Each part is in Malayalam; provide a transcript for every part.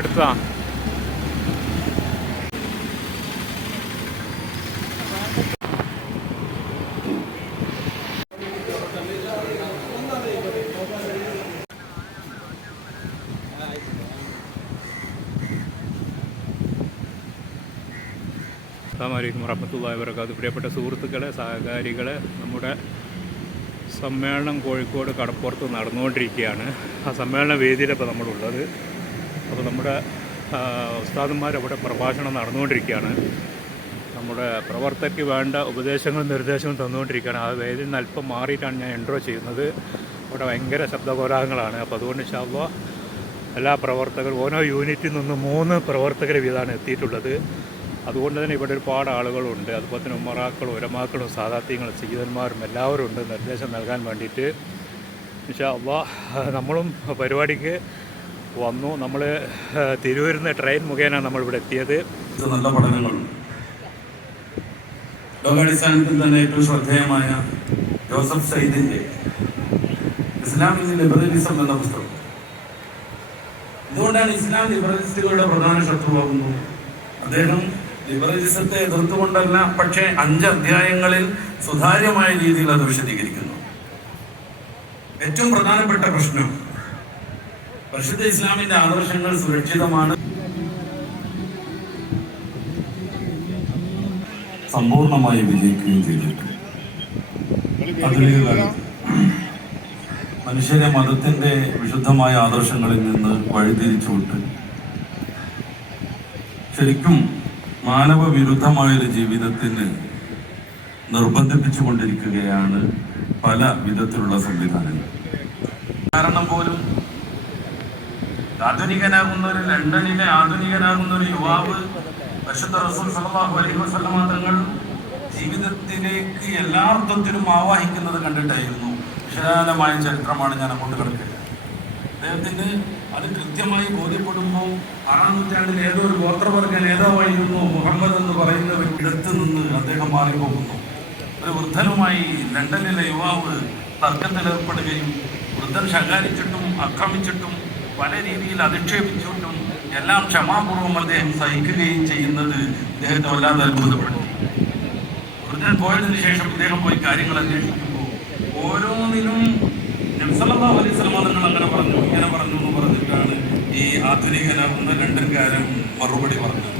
അടുത്താ അസ്സാമലൈക്കും വറഹമത്തുള്ളാഹി വർക്കാത്ത് പ്രിയപ്പെട്ട സുഹൃത്തുക്കളെ സഹകാരികളെ നമ്മുടെ സമ്മേളനം കോഴിക്കോട് കടപ്പുറത്ത് നടന്നുകൊണ്ടിരിക്കുകയാണ്. ആ സമ്മേളന വേദിയിലാണ് നമ്മളുള്ളത് അപ്പോൾ നമ്മുടെ ഉസ്താദന്മാരവിടെ പ്രഭാഷണം നടന്നുകൊണ്ടിരിക്കുകയാണ്. നമ്മുടെ പ്രവർത്തകർക്ക് വേണ്ട ഉപദേശങ്ങളും നിർദ്ദേശങ്ങളും തന്നുകൊണ്ടിരിക്കുകയാണ്. ആ വേദിയിൽ നിന്ന് അല്പം മാറിയിട്ടാണ് ഞാൻ എൻട്രോ ചെയ്യുന്നത്. അവിടെ ഭയങ്കര ശബ്ദകോലാഹങ്ങളാണ് അപ്പോൾ അതുകൊണ്ട് ഇൻഷാല്ലാ എല്ലാ പ്രവർത്തകരും ഓരോ യൂണിറ്റിൽ നിന്ന് മൂന്ന് പ്രവർത്തകർ വീതമാണ് എത്തിയിട്ടുള്ളത്. അതുകൊണ്ട് തന്നെ ഇവിടെ ഒരുപാട് ആളുകളുണ്ട്. അതുപോലെ തന്നെ ഉമ്മറാക്കളും ഉരമാക്കളും സാധാർത്ഥ്യങ്ങളും സീതന്മാരും എല്ലാവരും ഉണ്ട്. നിർദ്ദേശം നൽകാൻ വേണ്ടിയിട്ട്. പക്ഷേ അവ നമ്മളും പരിപാടിക്ക് വന്നു. നമ്മൾ തിരൂരിൽ ട്രെയിൻ മുഖേന നമ്മൾ ഇവിടെ എത്തിയത് നല്ല പഠനങ്ങളുണ്ട് ലോകാടിസ്ഥാനത്തിൽ തന്നെ ഏറ്റവും ശ്രദ്ധേയമായ ജോസഫ് സൈദിന്റെ ഇസ്ലാമിന്റെ ലിബറലിസം എന്ന പുസ്തകം. എന്തുകൊണ്ടാണ് ഇസ്ലാം ലിബറലിസ്റ്റുകളുടെ പ്രധാന ശത്രുവാകുന്നത് അദ്ദേഹം ലിബറലിസത്തെ എതിർത്തുകൊണ്ടല്ല പക്ഷേ അഞ്ച് അധ്യായങ്ങളിൽ സുതാര്യമായ രീതിയിൽ അത് വിശദീകരിക്കുന്നു. ഏറ്റവും പ്രധാനപ്പെട്ട പ്രശ്നം പരിശുദ്ധ ഇസ്ലാമിന്റെ ആദർശങ്ങൾ സുരക്ഷിതമാണ്. സമ്പൂർണമായി വിജയിക്കുകയും ചെയ്തിട്ടുണ്ട്. ആധുനിക മനുഷ്യരെ മതത്തിന്റെ വിശുദ്ധമായ ആദർശങ്ങളിൽ നിന്ന് വഴിതിരിച്ചുവിട്ട് ശരിക്കും മാനവ വിരുദ്ധമായൊരു ജീവിതത്തിന് നിർബന്ധിപ്പിച്ചുകൊണ്ടിരിക്കുകയാണ് പല വിധത്തിലുള്ള സംവിധാനങ്ങൾ. കാരണം പോലും ആധുനികനാകുന്ന ഒരു ലണ്ടനിലെ ആധുനികനാകുന്ന ഒരു യുവാവ് പരിശുദ്ധ റസൂൽ സല്ലല്ലാഹു അലൈഹി വസല്ലമ തങ്ങൾ ജീവിതത്തിലേക്ക് എല്ലാ അർത്ഥത്തിലും ആവാഹിക്കുന്നത് കണ്ടിട്ടായിരുന്നു. വിശാലമായ ചരിത്രമാണ് ഞാൻ അങ്ങോട്ട് കിടക്കുക അദ്ദേഹത്തിന് അത് കൃത്യമായി ബോധ്യപ്പെടുമ്പോൾ ആറാം നൂറ്റാണ്ടിൽ ഏതോ ഒരു ഗോത്രവർഗ നേതാവായിരുന്നു മുഹമ്മദ് എന്ന് പറയുന്ന ഇടത്ത് നിന്ന് അദ്ദേഹം മാറിപ്പോകുന്നു. ഒരു വൃദ്ധനുമായി ലണ്ടനിലെ യുവാവ് തർക്കത്തിലേർപ്പെടുകയും വൃദ്ധൻ ശകാരിച്ചിട്ടും ആക്രമിച്ചിട്ടും പല രീതിയിൽ അധിക്ഷേപിച്ചുകൊണ്ടും എല്ലാം ക്ഷമാപൂർവം അദ്ദേഹം സഹിക്കുകയും ചെയ്യുന്നത് ഇദ്ദേഹത്തെ വല്ലാതെ അത്ഭുതപ്പെടുത്തി. വൃദ്ധൻ പോയതിനു ശേഷം അദ്ദേഹം പോയി കാര്യങ്ങൾ അന്വേഷിക്കുമ്പോൾ ഓരോന്നിനും നബ്സല്ലാ അലൈഹി സ്വലമ നിങ്ങൾ അങ്ങനെ പറഞ്ഞു ഇങ്ങനെ പറഞ്ഞു എന്ന് പറഞ്ഞിട്ടാണ് ഈ ആധുനികനാകുന്ന ലണ്ടൻകാരൻ മറുപടി പറഞ്ഞത്.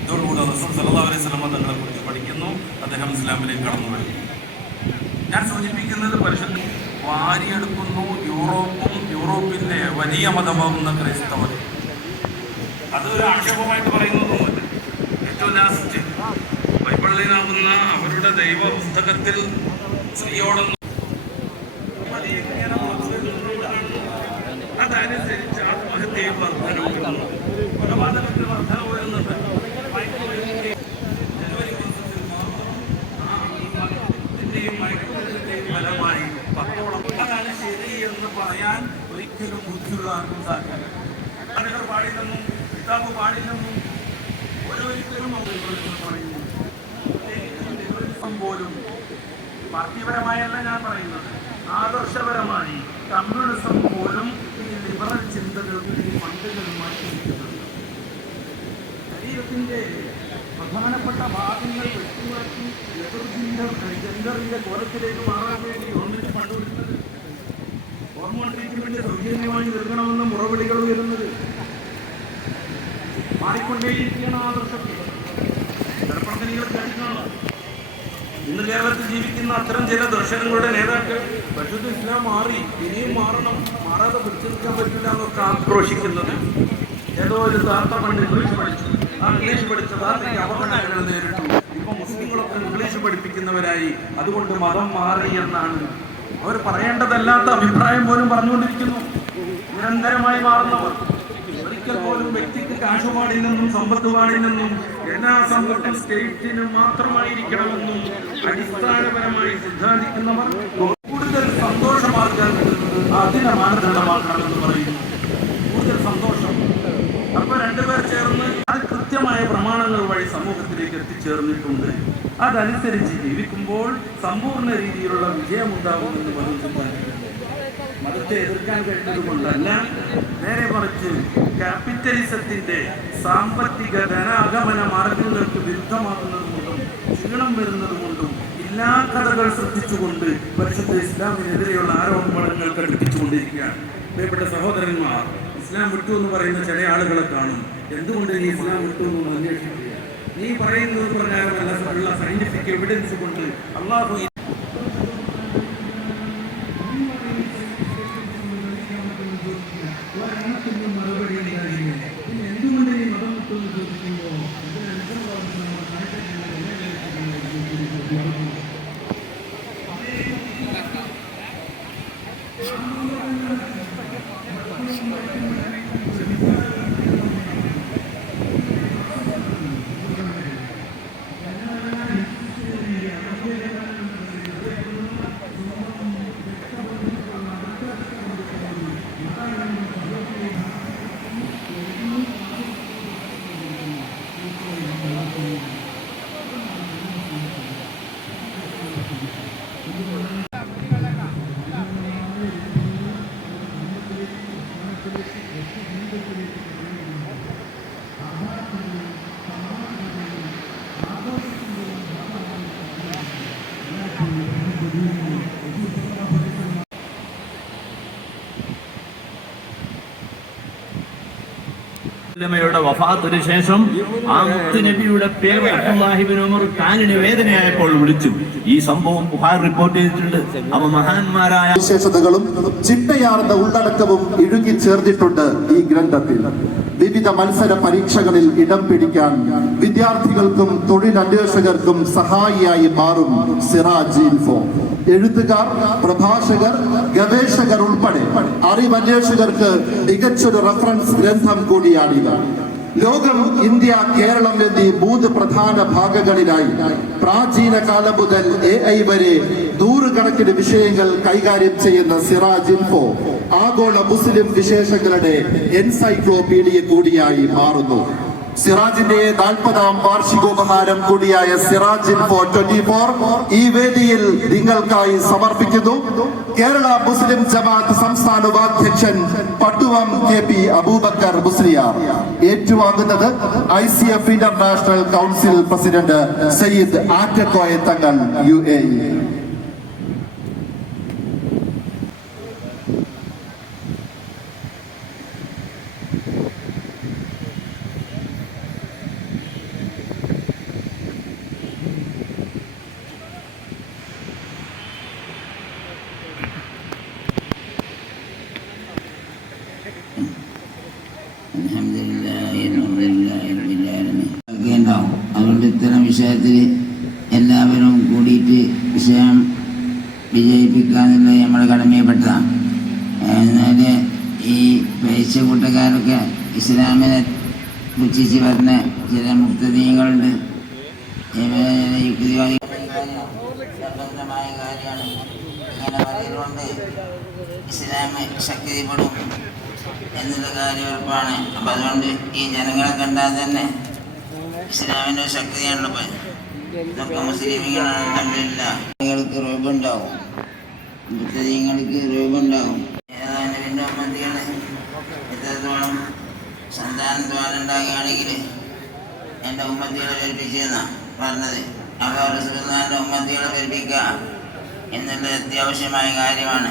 ഇതോടുകൂടി റസൂൽ സല്ലാ അലൈഹി സ്വലമ തങ്ങളെ കുറിച്ച് പഠിക്കുന്നു അദ്ദേഹം ഇസ്ലാമിലേക്ക് കടന്നു വരുന്നു ഞാൻ സൂചിപ്പിക്കുന്നത് പരിശുദ്ധ വാരിയെടുക്കുന്നു യൂറോപ്പും യൂറോപ്പിന്റെ വലിയ മതമാകുന്ന ക്രൈസ്തവർ. അതൊരു ആക്ഷേപമായിട്ട് പറയുന്നതൊന്നുമല്ല ഏറ്റവും ലാസ്റ്റ് ബൈബിളിലാകുന്ന അവരുടെ ദൈവ പുസ്തകത്തിൽ സ്ത്രീയോടൊന്നും പറയുന്നു പോലും പാർട്ടിപരമായല്ല ഞാൻ പറയുന്നത്. ആദർശപരമായി കമ്മ്യൂണിസം പോലും ഈ ലിബറൽ ചിന്തകൾക്കും ഈ പണ്ടുകളുമായി ശരീരത്തിന്റെ പ്രധാനപ്പെട്ട ഭാഗങ്ങൾ വെട്ടിമാറ്റി എതിർജിന്റെ ജെൻഡറിന്റെ കോലത്തിലേക്ക് മാറാൻ വേണ്ടി ഗവൺമെന്റ് കണ്ടുപിടിക്കുന്നത് ഹോർമോൺ ട്രീറ്റ്മെന്റ് സൗജന്യമായി നൽകണമെന്ന് മുറവിളികൾ ഉയരുന്നത്. മാറിക്കൊണ്ടേയിരിക്കുകയാണ് ആദർശം. ചിലപ്പോൾ നിങ്ങൾ കേട്ടിട്ടാണ് ഇന്ന് കേരളത്തിൽ ജീവിക്കുന്ന അത്തരം ചില ദർശനങ്ങളുടെ നേതാക്കൾ പരിശുദ്ധ ഇസ്ലാം മാറി ഇനിയും മാറണം. മാറാതെ പിടിച്ചു നിൽക്കാൻ പറ്റില്ല എന്നൊക്കെ ആക്രോശിക്കുന്നത് ഏതോ ഒരു താത്ത പണ്ട് ഇംഗ്ലീഷ് പഠിച്ചു. ആ ഇംഗ്ലീഷ് പഠിച്ച താത്തയ്ക്ക് അപകടങ്ങൾ നേരിട്ടു. ഇപ്പൊ മുസ്ലിങ്ങളൊക്കെ ഇംഗ്ലീഷ് പഠിപ്പിക്കുന്നവരായി. അതുകൊണ്ട് മതം മാറി എന്നാണ് അവർ പറയേണ്ടതല്ലാത്ത അഭിപ്രായം പോലും പറഞ്ഞുകൊണ്ടിരിക്കുന്നു. നിരന്തരമായി മാറുന്നവർ. പോലും വ്യക്തിക്ക് കാശ് പാടില്ലെന്നും സമ്പത്ത് പാടില്ലെന്നും എല്ലാ സമ്പത്തും സ്റ്റേറ്റിന് മാത്രമായിരിക്കണമെന്നും അടിസ്ഥാനപരമായി സിദ്ധാന്തിക്കുന്നവർ കൂടുതൽ കിട്ടുന്നത് അതിനെ മാനദണ്ഡമാക്കണമെന്ന് പറയുന്നു. കൂടുതൽ സന്തോഷം. അപ്പൊ രണ്ടുപേർ ചേർന്ന് അത് കൃത്യമായ പ്രമാണങ്ങൾ വഴി സമൂഹത്തിലേക്ക് എത്തിച്ചേർന്നിട്ടുണ്ട്. അതനുസരിച്ച് ജീവിക്കുമ്പോൾ സമ്പൂർണ രീതിയിലുള്ള വിജയമുണ്ടാകുമെന്ന് പറഞ്ഞു സിദ്ധാന്തിക്കുന്നു മതത്തെ എതിർക്കാൻ കഴിഞ്ഞത് കൊണ്ടല്ല നേരെ മറിച്ച് ക്യാപിറ്റലിസത്തിന്റെ സാമ്പത്തിക ധനാഗമന മാർഗങ്ങൾക്ക് വിരുദ്ധമാകുന്നത് കൊണ്ടും ക്ഷീണം വരുന്നത് കൊണ്ടും എല്ലാ കഥകൾ ശ്രദ്ധിച്ചുകൊണ്ട് പരിശുദ്ധ ഇസ്ലാമിനെതിരെയുള്ള ആരോപണങ്ങൾ ഘടിപ്പിച്ചുകൊണ്ടിരിക്കുകയാണ് പ്രിയപ്പെട്ട സഹോദരന്മാർ ഇസ്ലാം വിട്ടു എന്ന് പറയുന്ന ചില ആളുകളെ കാണും. എന്തുകൊണ്ട് നീ ഇസ്ലാം വിട്ടു എന്ന് അന്വേഷിക്കുക നീ പറയുന്നത് പ്രകാരമല്ല സയന്റിഫിക് എവിഡൻസ് കൊണ്ട് അള്ളാഹു ഈ യുടെ വഫാത്തിന് ശേഷം ആ നബിയുടെ പേര് അബ്ദുല്ലാഹിബിൻ ഉമർ താനിന് വേദനയായപ്പോൾ വിളിച്ചു. ഈ സംഭവം ബുഹാർ റിപ്പോർട്ട് ചെയ്തിട്ടുണ്ട്. അവ മഹാന്മാരായ വിശേഷതകളും ചിട്ടയാർന്ന ഉള്ളടക്കവും ഇഴുകി ചേർന്നിട്ടുണ്ട് ഈ ഗ്രന്ഥത്തിൽ. വിവിധ മത്സര പരീക്ഷകളിൽ ഇടം പിടിക്കാൻ വിദ്യാർത്ഥികൾക്കും തൊഴിലന്വേഷകർക്കും സഹായിയായി മാറും സിറാജ് ഇൻഫോ. എഴുത്തുകാർ പ്രഭാഷകർ ഗവേഷകർ ഉൾപ്പെടെ അറിവന്വേഷകർക്ക് മികച്ചൊരു റഫറൻസ് ഗ്രന്ഥം കൂടിയാണിത്. ലോകം ഇന്ത്യ കേരളം എന്നീ മൂന്ന് പ്രധാന ഭാഗങ്ങളിലായി പ്രാചീന കാലം മുതൽ എ ഐ വരെ നൂറുകണക്കിന് വിഷയങ്ങൾ കൈകാര്യം ചെയ്യുന്ന സിറാജ് ഇൻഫോ ആഗോള മുസ്ലിം വിശേഷങ്ങളുടെ എൻസൈക്ലോപീഡിയ കൂടിയായി മാറുന്നു. സിറാജിന്റെ നാൽപ്പതാം വാർഷികോപഹാരം കൂടിയായ സിറാജിൻ ഇൻഫോ ട്വന്റി ഫോർ ഈ വേദിയിൽ നിങ്ങൾക്കായി സമർപ്പിക്കുന്നു. കേരള മുസ്ലിം ജമാഅത്ത് സംസ്ഥാന ഉപാധ്യക്ഷൻ Pattuvam K P Abubakar Musliyar. ഏറ്റുവാങ്ങുന്നത് I C F international council president Sayyid Attakoya Thangal U A ഉണ്ടാവും അതുകൊണ്ട് ഇത്തരം വിഷയത്തിൽ എല്ലാവരും കൂടിയിട്ട് വിഷയം വിജയിപ്പിക്കാന്നുള്ള നമ്മുടെ കടമയപ്പെട്ടതാണ്. എന്നാൽ ഈ പൈസ കൂട്ടക്കാരൊക്കെ ഇസ്ലാമിനെ പുച്ഛിച്ച് പറഞ്ഞ ചില മുക്തീയങ്ങളുണ്ട് ഇവരെ യുക്തിവാദി നിർബന്ധമായ കാര്യമാണ്. ഇങ്ങനെ പറയുന്നുണ്ട് ഇസ്ലാം ശക്തിപ്പെടും. എന്നുള്ള കാര്യം ഉറപ്പാണ് അപ്പം അതുകൊണ്ട് ഈ ജനങ്ങളെ കണ്ടാൽ തന്നെ ഇസ്ലാമിന്റെ ഇപ്പം. ഇതൊക്കെ മുസ്ലിമുകളാണ് തമ്മിലില്ല. നിങ്ങൾക്ക് രൂപമുണ്ടാവും. നിങ്ങൾക്ക് രൂപമുണ്ടാവും. ഏതാണ്ട് പിന്നെ ഉമ്മത്തികൾ എത്രത്തോളം സന്താനം ദ്വാരുണ്ടാകുകയാണെങ്കിൽ എന്റെ ഉമ്മത്തികളെ കൽപ്പിച്ചെന്നാണ് പറഞ്ഞത്. അപ്പോൾ റസൂലുള്ളാഹിന്റെ ഉമ്മത്തികളെ കൽപ്പിക്കുക എന്നുള്ള അത്യാവശ്യമായ കാര്യമാണ്.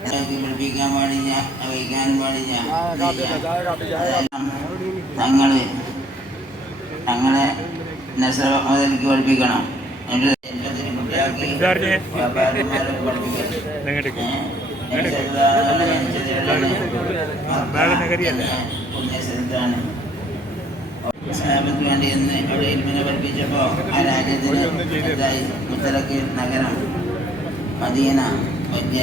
ഇതൊക്കെ പഠിപ്പിക്കാൻ പാടില്ല. വഹിക്കാൻ പാടില്ല അതെല്ലാം തങ്ങൾ തങ്ങളെ നസറ മുതലേക്ക് പഠിപ്പിക്കണം. എല്ലാത്തിനും കുട്ടികൾക്ക് പഠിപ്പിക്കണം. സാബത്ത് വേണ്ടി എന്ന് അവിടെ ഇൽമിനെ പഠിപ്പിച്ചപ്പോൾ ആ രാജ്യത്തിന് എന്തായി? മുത്തലക്ക് നഗരം മദീന വലിയ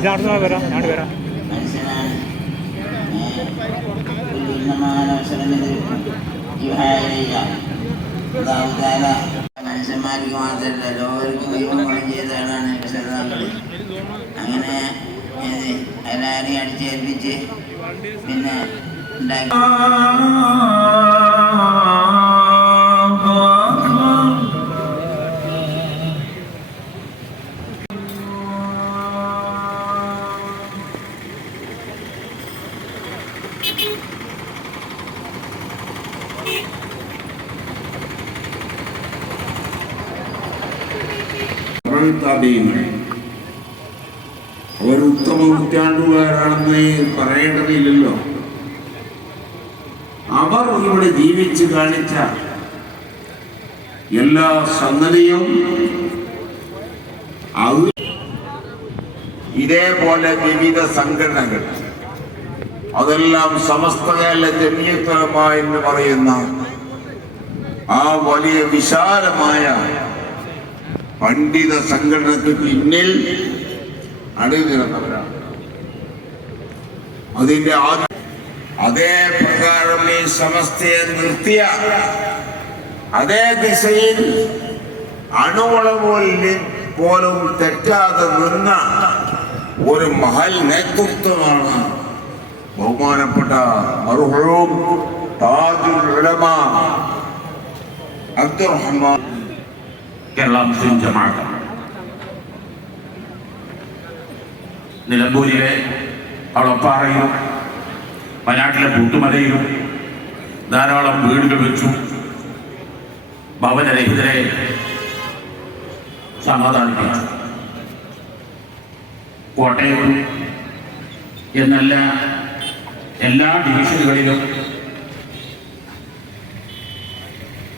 ഞാൻ അടുത്ത വരാം ഞാൻ വരാം മനുഷ്യന്മാർക്ക് മാത്രമല്ല ലോകർക്കും ദൈവം ഗുണം ചെയ്തതാണ് വിശദാക്കൾ അങ്ങനെ എല്ലാവരെയും അടിച്ചേൽപ്പിച്ച് പിന്നെ ഉണ്ടാക്കി താപീയങ്ങൾ അവർ ഉത്തമ നൂറ്റാണ്ടുകാരാണെന്ന് പറയേണ്ടതില്ലല്ലോ. അവർ ഇവിടെ ജീവിച്ച് കാണിച്ച എല്ലാ സംഗതിയും ഇതേപോലെ വിവിധ സംഘടനകൾ അതെല്ലാം സമസ്ത കേരള എന്ന് പറയുന്ന ആ വലിയ വിശാലമായ പണ്ഡിത സംഘടനക്ക് പിന്നിൽ അണിനിരന്നവരാണ്. അതിന്റെ ആദ്യ അതേ പ്രകാരം ഈ സമസ്തയെ നിർത്തിയ അതേ ദിശയിൽ അണുവളവ് പോലും തെറ്റാതെ നിന്ന ഒരു മഹൽ നേതൃത്വമാണ് ബഹുമാനപ്പെട്ട മറുഹവും താജുൽ അബ്ദുറഹ്മാൻ കേരള മുസ്ലിം ജമാഅത്ത്. നിലമ്പൂരിലെ അവളപ്പാറയിലും വയനാട്ടിലെ പൂട്ടുമലയിലും ധാരാളം വീടുകൾ വെച്ചു. ഭവനരഹിതരെ സമാധാനിപ്പിച്ചു. കോട്ടയം എന്നല്ല എല്ലാ ഡിവിഷനുകളിലും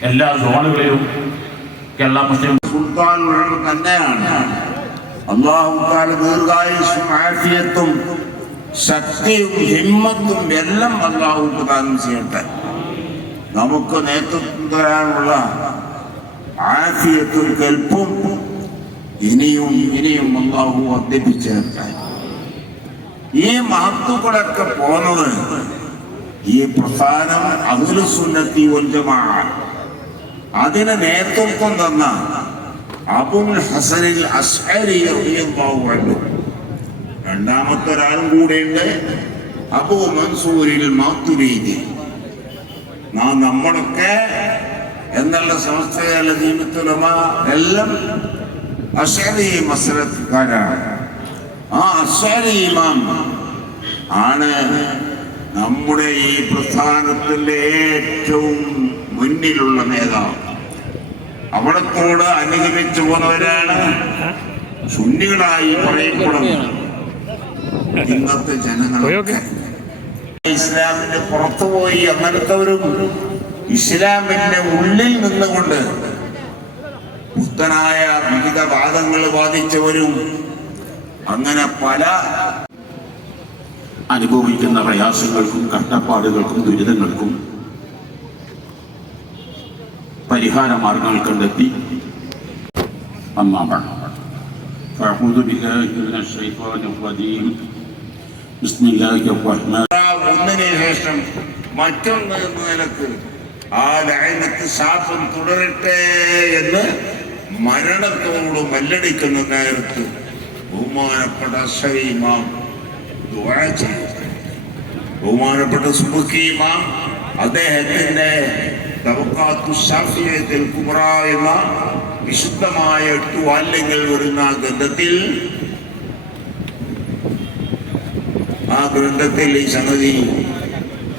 എല്ലാ സോണുകളിലും കേരള മുസ്ലിം സുൽത്താൻ തന്നെയാണ്. അള്ളാഹു താല ദീർഘായുസും ആഫിയത്തും ശക്തിയും ഹിമ്മത്തും എല്ലാം അള്ളാഹു പ്രദാനം ചെയ്യട്ടെ. നമുക്ക് നേതൃത്വം തരാനുള്ള ആഫിയത്തും കൽപ്പും ഇനിയും ഇനിയും അള്ളാഹു വർദ്ധിപ്പിച്ചേർട്ടെ ഈ മഹത്തുക്കളൊക്കെ പോന്നത് ഈ പ്രസ്ഥാനം അഖിലുസുന്നത്തി വഞ്ചമാണ് അതിന് നേതൃത്വം തന്ന അബുൽ ഹസനിൽ രണ്ടാമത്തെ ഒരാളും കൂടെയുണ്ട് അബു മൻസൂരിൽ മാത്തുരീതി നാം നമ്മളൊക്കെ എന്നുള്ള സംസ്ഥയിലെ നിയമത്തുലമ എല്ലാം അഷരി മസരക്കാരാണ് ആ അഷരി ഇമാം ആണ് നമ്മുടെ ഈ പ്രസ്ഥാനത്തിന്റെ ഏറ്റവും മുന്നിലുള്ള നേതാവ്. അവിടത്തോട് അനുഗമിച്ചു പോകുന്നവരാണ്. സുന്നികളായി പറയപ്പെടുന്നത് ഇന്നത്തെ ജനങ്ങളൊക്കെ ഇസ്ലാമിന്റെ പുറത്തു പോയി അങ്ങനത്തെവരും ഇസ്ലാമിന്റെ ഉള്ളിൽ നിന്നുകൊണ്ട് പുത്തനായ വിവിധ വാദങ്ങൾ വാദിച്ചവരും അങ്ങനെ പല അനുഭവിക്കുന്ന പ്രയാസങ്ങൾക്കും കഷ്ടപ്പാടുകൾക്കും ദുരിതങ്ങൾക്കും പരിഹാര മാർഗങ്ങൾ കണ്ടെത്തി അമ്മാണ് فأعوذ بالله من الشيطان الرجيم بسم الله الرحمن ഒന്നിനു ശേഷം മറ്റൊന്ന് എന്ന നിലക്ക് ആ ലയനത്ത് ശാപം തുടരട്ടെ എന്ന് മരണത്തോട് മല്ലടിക്കുന്ന നേരത്ത് ബഹുമാനപ്പെട്ട അശ്വരീമാം ദുആ ചെയ്തു ബഹുമാനപ്പെട്ട സുബുക്കിമാം അദ്ദേഹത്തിന്റെ തവക്കാത്തു ഷാഫിയത്തിൽ കുബ്ര എന്ന വിശുദ്ധമായ എട്ടു വാല്യങ്ങൾ വരുന്ന ഗ്രന്ഥത്തിൽ ആ ഗ്രന്ഥത്തിൽ ഈ സംഗതി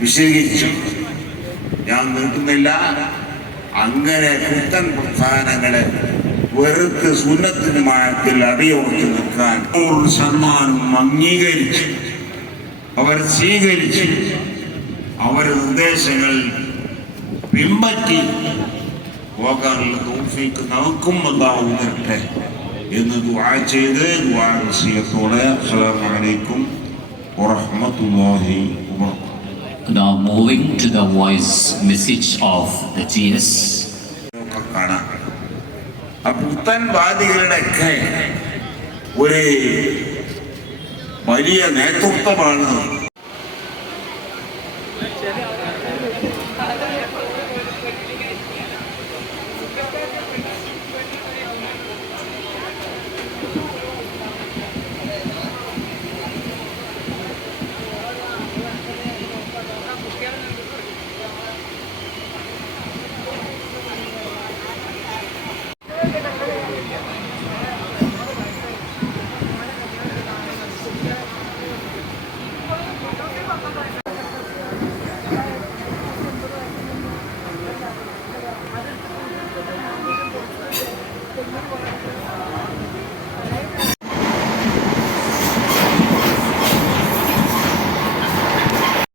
വിശദീകരിച്ചു. ഞാൻ നീട്ടുന്നില്ല. അങ്ങനെ കുത്തൻ പ്രസ്ഥാനങ്ങളെ വെറുത്ത് സുന്നത്തിന് മഴത്തിൽ അടിയോർത്ത് നിൽക്കാൻ നൂറ് ശതമാനം അംഗീകരിച്ചു അവർ സ്വീകരിച്ചു അവരുടെ നിർദ്ദേശങ്ങൾ പിൻപറ്റി പോകാനുള്ള തോഫിക്ക് നമുക്കും അല്ലാഹു തരട്ടെ എന്ന് ദുആ ചെയ്ത് ദുആ നസീഹത്തോടെ അസ്സലാമു അലൈക്കും വറഹ്മത്തുള്ളാഹി വബറകാതുഹു Now moving to the voice message of the GS. പുത്തൻവാദികളുടെ ഒക്കെ ഒരു വലിയ നേതൃത്വമാണ്